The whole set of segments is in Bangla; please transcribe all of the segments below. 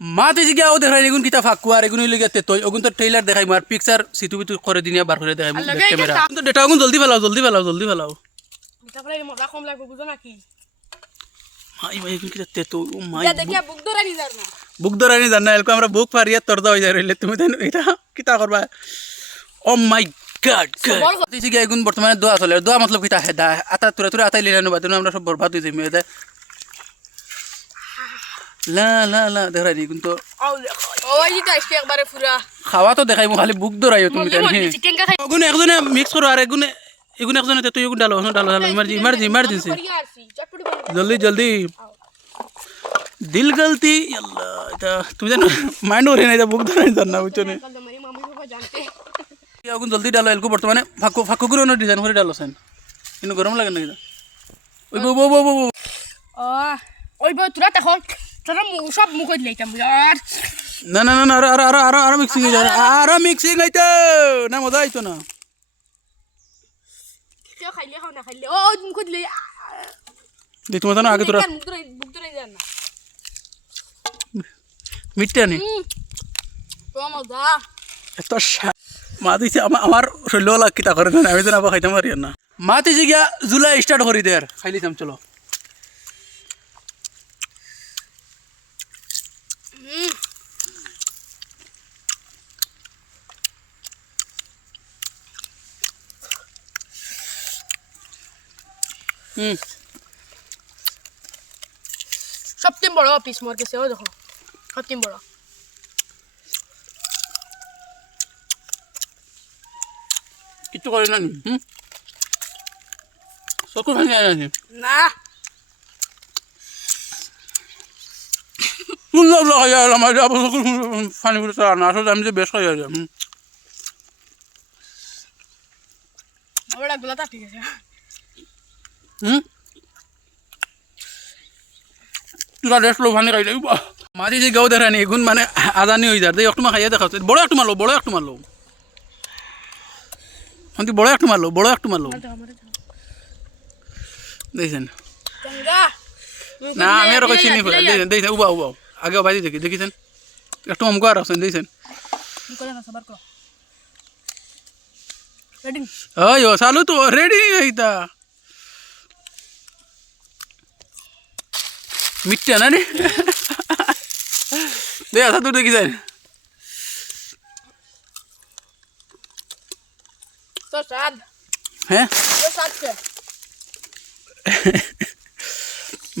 মাতে জিগা ও দেখাই এগুন কিতা ফাকুয়া আর এগুন লইয়া তে তুই ওগুন তো ট্রেলার দেখাই মার পিকচার সিটু বিটু করে দিনিয়া বার করে দেখাই ক্যামেরা তো ডেটা ওগুন জলদি ফেলাও মিঠা ফলাই মজা কম লাগবে বুঝো নাকি মাই ভাই এগুন কিতা তে তো মাই যা দেখিয়া বুক ধরানি যার না বুক ধরানি জান না এলকো আমরা বুক ফারিয়া তরদা হই যায় রইলে তুমি দেন এটা কিতা করবা ও মাই গড গড দিছি গা এগুন বর্তমানে দোয়া চলে দোয়া মতলব কিতা হেদা আতা তুরা আতাই লিনানো বাদন আমরা সব বরবাদ হই যাই মেদা লা দেখাই এগুন তো ওই যে আজকে একবারে পুরা খাওয়া তো দেখাই খালি বুক ধরাইও তুমি দেন চিকেন কা খাই ওগুন একজনে মিক্স করো আর এগুন একজনে তুই এগুন ডালো ইমার্জেন্সি জলদি দিল গলতি আল্লাহ এটা তুমি জানো মাইন্ড ওরে না এটা বুক ধরাই জান না বুঝছনে ওগুন জলদি ডালো এলকো বর্তমানে ফাকু করে অন্য ডিজাইন করে ডালো সেন কিন্তু গরম লাগে না ওই বো ও ওই বই তোরা দেখো তোরা সব মুখ লইতাম यार না আর মিক্সিং হই যায় আর মিক্সিং হইতো না মজা হইতো না কেউ খাইলে খাও না খাইলে ও মুখ লই দেখ তোমার না আগে তোরা বুক ধরাই যান না মিটটা নি তো মজা এত মা দিছে আমার শৈলওয়ালা কিতা করে না আমি তো না খাইতাম পারি না মা দিছে গিয়া জুলাই স্টার্ট করি দের খাইলিতাম চলো সবচেয়ে বড় পিস মোর কাছে ও দেখো সবচেয়ে বড় কিচ্ছু করে না সকল ভাঙে আছে না সুন্দর লাগাই আমার ফানি করে না আসলে আমি যে বেশ খাই আছে ওটা গুলাটা ঠিক আছে তুরা রেস্ট লো ভানি খাইলে মাঝে যে গাও দেখানি এগুন মানে আদানি হয়ে যায় একটু মা খাইয়া দেখাচ্ছে বড় একটু মারলো বড় একটু মারলো দেখছেন না আমি আর কইছি নি দেখছেন উবা আগে বাজি দেখেছেন একটু অমক আর আছেন দেখছেন ওই ও চালু তো রেডি এইটা মিটটা না রে দেখ আসা তুই দেখি যায় তো স্বাদ হ্যাঁ তো স্বাদ কে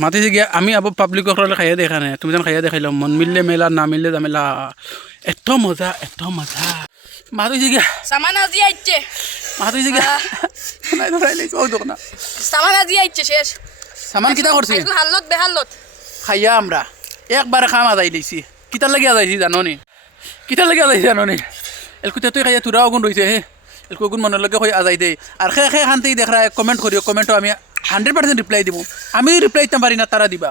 মাতিছে গিয়া আমি আবার পাবলিক খাইয়া দেখা নাই তুমি যেন খাইয়া দেখাইলাম মন মিললে মেলা না মিললে জামেলা এত মজা মাতিছে গিয়া সামান আজি আইছে মাতিছে গিয়া নাই ধরাই লাইছ ও দোকানা সামান আজি আইছে শেষ সামান কিটা করছি হাল্লত বেহাল্লত খাইয়া আমরা একবারে খাম আদাই লইছি কিতার লাগিয়া যাইছি জানো নি এলকুতে তুই খাইয়া তুরা অগুন রয়েছে হে এলকু অগুন মনের লগে হয়ে আজাই দে আর খে খানতেই দেখা কমেন্ট করিও কমেন্টও আমি 100% রিপ্লাই দিব আমি রিপ্লাই দিতে পারি না তারা দিবা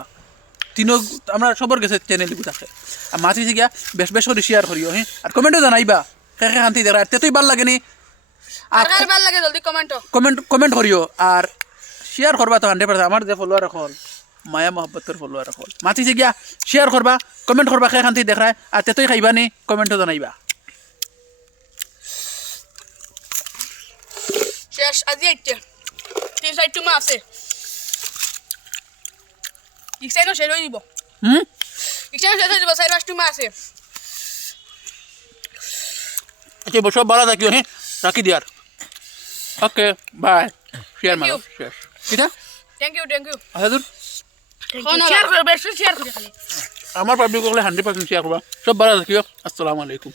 তিনো আমরা সবর গেছে চ্যানেল দিব থাকে আর মাতিছে গিয়া বেশ করে শেয়ার করিও হ্যাঁ আর কমেন্টও জানাইবা খে খানতেই দেখা তেতই ভাল লাগে নি আর ভাল লাগে জলদি কমেন্ট করিও আর শেয়ার করবা তো 100% আমার যে ফলোয়ার রাখল মায়া মহব্বতের ফলোয়ার রাখল মাতিছে গিয়া শেয়ার করবা কমেন্ট করবা খে খানতেই দেখা আর তেতই খাইবা নি কমেন্টও জানাইবা শেষ আজি আইছে তিন সাইড টুমা আছে ইকসাইনো শেষ হয়ে দিব ইকসাইনো শেষ হয়ে দিব সাইড পাঁচ টুমা আছে আচ্ছা বসব ভালো থাকিও হ্যাঁ রাখি দিয়ার ওকে বাই শেয়ার মারো শেষ কিটা থ্যাংক ইউ হাজুর শেয়ার করে বেশি শেয়ার করে খালি আমার পাবলিক হলে 100% শেয়ার করবা সব ভালো থাকিও আসসালামু আলাইকুম